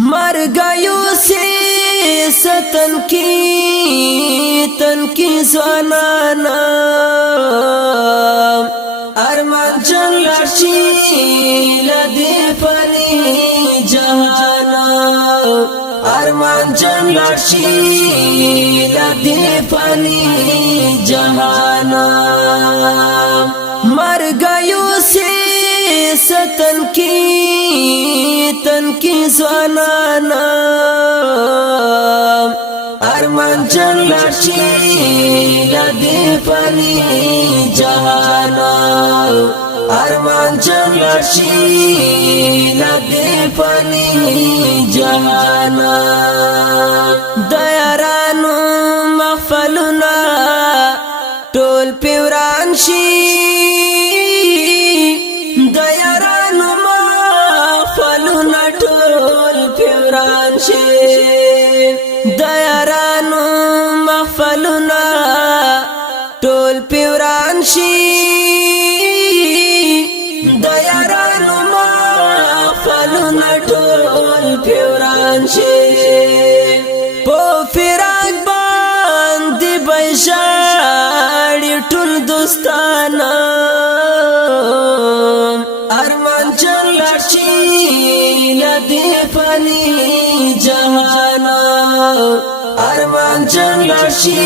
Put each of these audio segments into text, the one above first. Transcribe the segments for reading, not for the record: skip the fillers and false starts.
मर गयो से सतन की ज़नाना अरमान चंगलाशी लदे फनी जहाना अरमान चंगलाशी लदे फनी जहाना मर गयो से सतन की ज़नाना अरमान चंगलाशी लदे फनी जहाना अरमान चंगलाशी लदे फनी जहाना दयारानु मखफलुना टोल पिवरान शी दयारानु मखफलुना टोल पिवरान शी दयारानु मखफलुना टोल पिवरान शी दयारानु मखफलुना टोल पिवरान शी पो फिराक बांधी बैशाड़ी टुल दोस्ताना अरमान चंगलाशी लदे फनी जहाना अरमान चंगलाशी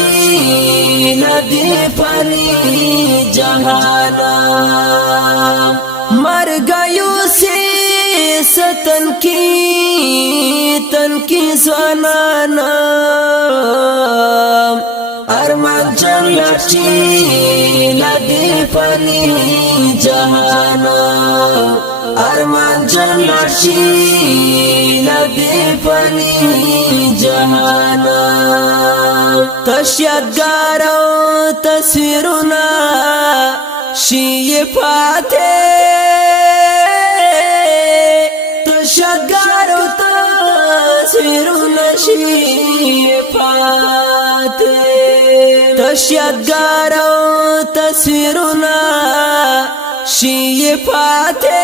लदे फनी जहाना मर गयो से सतन की ज़नाना अरमान चंगलाशी लदे फनी जहाना अरमान चंगलाशी लदे फनी जहाना तशयदगारो तस्वीरुना शी फाते तशयदगारो तस्वीरुना शी फाते तशयदगारो तस्वीरुना शी फाते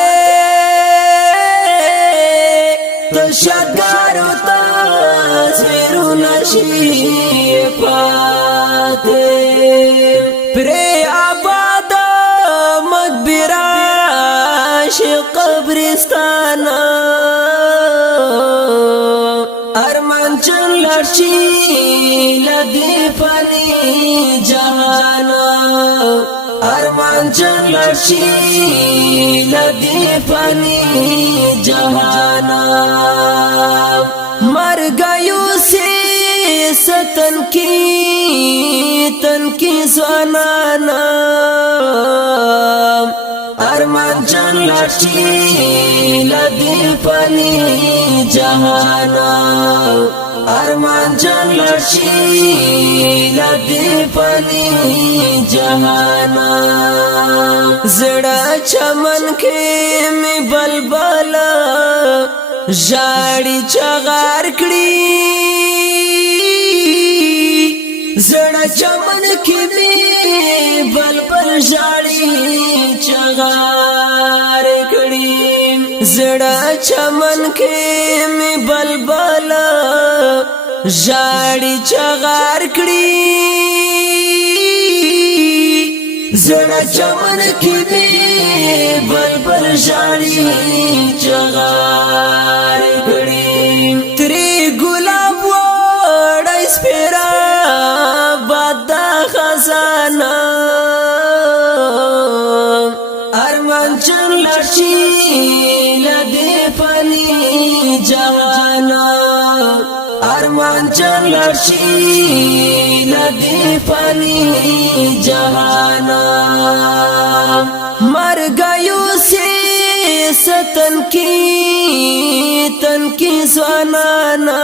तशयदगारो तस्वीरुना शी फाते प्रे आबाद मकबरा कब्रिस्ताना अरमान चंगलाशी लदे फनी जहाना अरमान चंगलाशी लदे फनी जहाना मर गयो से सतन की ज़नाना अरमान चंगलाशी लदे फनी जहाना अरमान चंगलाशी लदे फनी जहाना जड़ा चमन के में बलबल जाड़ी चगार कड़ी जड़ा चमन के में बलबल जाड़ी चगार कड़ी जड़ा चमन के में बलबल जाड़ी चगार कड़ी जड़ा चमन के में बलबल जाड़ी चगार कड़ी तेरे गुलाब वड़ा स्पेरा बादा खजाना अरमान चंगलाशी लदे फनी जहाना अरमान चंगलाशी लदे फनी जहाना मर गयो से सतन की ज़नाना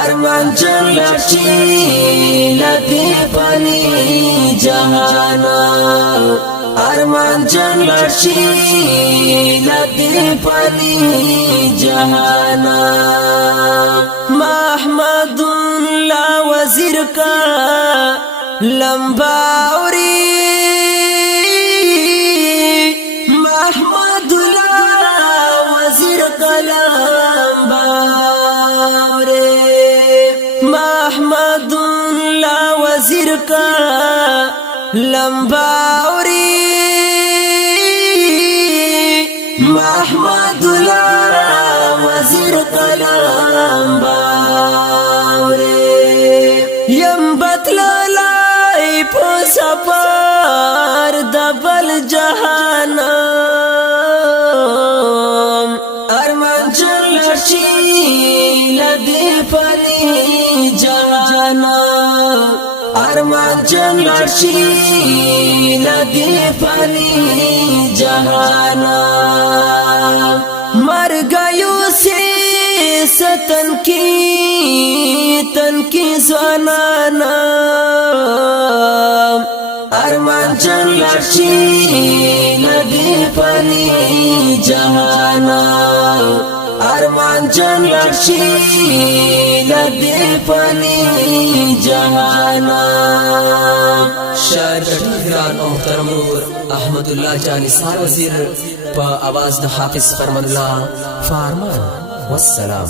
अरमान चंगलाशी लदे फनी जहाना अरमान चंगलाशी लदे फनी जहाना महमदुल्लाह वज़ीर का लंबावरी महमदुल्लाह वज़ीर قلم باورے محمد اللہ وزیر کا لمباوری محمد اللہ وزیر قلم باورے یم بتلالائی پو سفار دبل جہانم ارمان چلشی لدی پلی جہانا ارمان چلشی لدی پلی جہانا مر گیو سے ستن کی زنانا ارمان چلشی لدی پلی جہانا ارمان چلشی لدی پلی جہانا شاعر گران محترم احمد اللہ جان نثار وزیر پا آواز د حافظ فرمان اللہ فارمان والسلام.